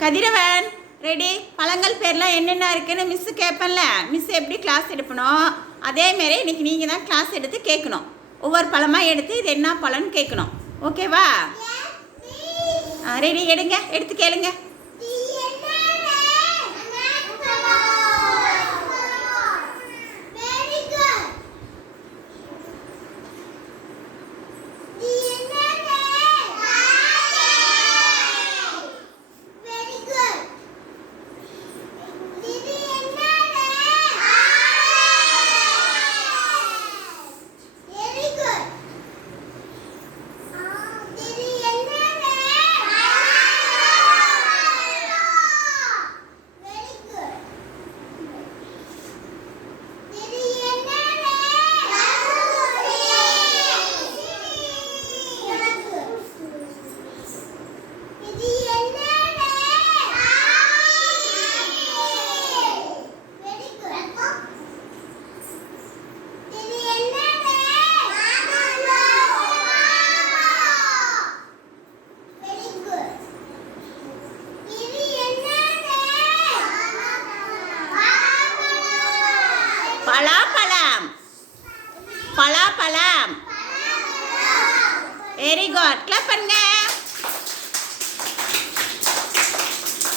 கதிரவன் ready. பழங்கள் பேர்லாம் என்னென்ன இருக்குன்னு மிஸ்ஸு கேட்பேன்ல, மிஸ் எப்படி கிளாஸ் எடுப்பணும் அதேமாரி இன்னைக்கு நீங்கள் தான் கிளாஸ் எடுத்து கேட்கணும். ஒவ்வொரு பழமாக எடுத்து இது என்ன பழம்னு கேட்கணும். ஓகேவா? ரெடி, எடுங்க, எடுத்து கேளுங்க. பலாப்பழம். பலாப்பழம். Very good. கிளாப் பண்ணுங்க.